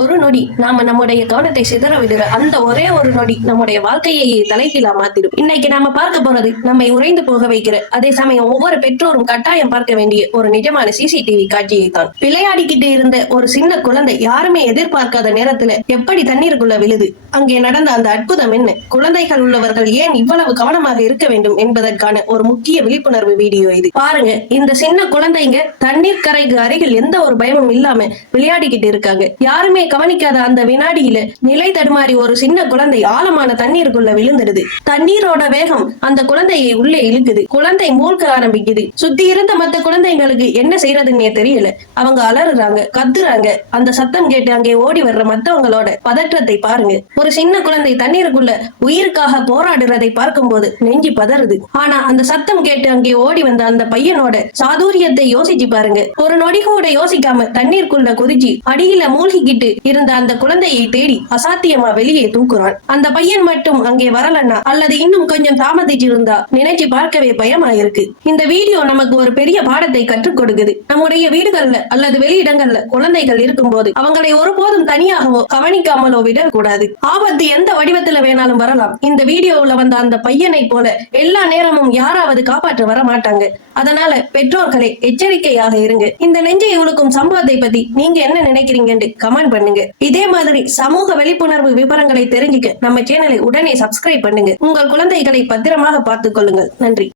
ஒரு நொடி நாம நம்முடைய கவனத்தை சிதற விடுற அந்த ஒரே ஒரு நொடி நம்முடைய வாழ்க்கையை தலைகீழா மாத்திடும். இன்னைக்கு நாம பார்க்க போறது நம்மை உறைந்து போக வைக்கிற, அதே சமயம் ஒவ்வொரு பெற்றோரும் கட்டாயம் பார்க்க வேண்டிய ஒரு நிஜமான சிசிடிவி காட்சியை தான். விளையாடிக்கிட்டு இருந்த ஒரு சின்ன குழந்தை யாருமே எதிர்பார்க்காத நேரத்துல எப்படி தண்ணீருக்குள்ள விழுது. அங்கே நடந்த அந்த அற்புதம் என்ன? குழந்தைகள் உள்ளவர்கள் ஏன் இவ்வளவு கவனமாக இருக்க வேண்டும் என்பதற்கான ஒரு முக்கிய விழிப்புணர்வு வீடியோ இது. பாருங்க, இந்த சின்ன குழந்தைங்க தண்ணீர் கரைக்கு அருகில் எந்த ஒரு பயமும் இல்லாம விளையாடிக்கிட்டு இருக்காங்க. யாருமே கவனிக்காத அந்த வினாடியில நிலை தடுமாறி ஒரு சின்ன குழந்தை ஆழமான தண்ணீருக்குள்ள விழுந்துடுது. தண்ணீரோட வேகம் அந்த குழந்தையை உள்ளே இழுக்குது. குழந்தை மூழ்க ஆரம்பிக்குது. சுத்தி இருந்த மத்த குழந்தைங்களுக்கு என்ன செய்யறதுன்னே தெரியல. அவங்க அலறுறாங்க, கத்துறாங்க. அந்த சத்தம் கேட்டு அங்கே ஓடி வர்ற மத்தவங்களோட பதற்றத்தை பாருங்க. ஒரு சின்ன குழந்தை தண்ணீருக்குள்ள உயிருக்காக போராடுறதை பார்க்கும்போது நெஞ்சு பதறுது. ஆனா அந்த சத்தம் கேட்டு அங்கே ஓடி வந்த அந்த பையனோட சாதுரியத்தை யோசிச்சு பாருங்க. ஒரு நொடி கூட யோசிக்காம தண்ணீருக்குள்ள குதிச்சு அடியில மூழ்கிக்கிட்டு இருந்த அந்த குழந்தையை தேடி அசாத்தியமா வெளியே தூக்குறான். அந்த பையன் மட்டும் அங்கே வரலன்னா, அல்லது இன்னும் கொஞ்சம் தாமதிச்சு இருந்தா நினைச்சு பார்க்கவே பயமா இருக்கு. இந்த வீடியோ நமக்கு ஒரு பெரிய பாடத்தை கற்றுக் கொடுக்குது. நம்முடைய வீடுகள்ல அல்லது வெளியிடங்கள்ல குழந்தைகள் இருக்கும் போது அவங்களை ஒருபோதும் தனியாகவோ கவனிக்காமலோ விடக்கூடாது. ஆபத்து எந்த வடிவத்துல வேணாலும் வரலாம். இந்த வீடியோவுல வந்த அந்த பையனை போல எல்லா நேரமும் யாராவது காப்பாற்ற வர மாட்டாங்க. அதனால பெற்றோர்களே எச்சரிக்கையாக இருங்க. இந்த நெஞ்சை உழுக்கும் சம்பவத்தை பத்தி நீங்க என்ன நினைக்கிறீங்கன்னு கமெண்ட் பண்ணுங்க. இதே மாதிரி சமூக விழிப்புணர்வு விவரங்களை தெரிஞ்சுக்க நம்ம சேனலை உடனே சப்ஸ்கிரைப் பண்ணுங்க. உங்கள் குழந்தைகளை பத்திரமாக பார்த்துக் கொள்ளுங்கள். நன்றி.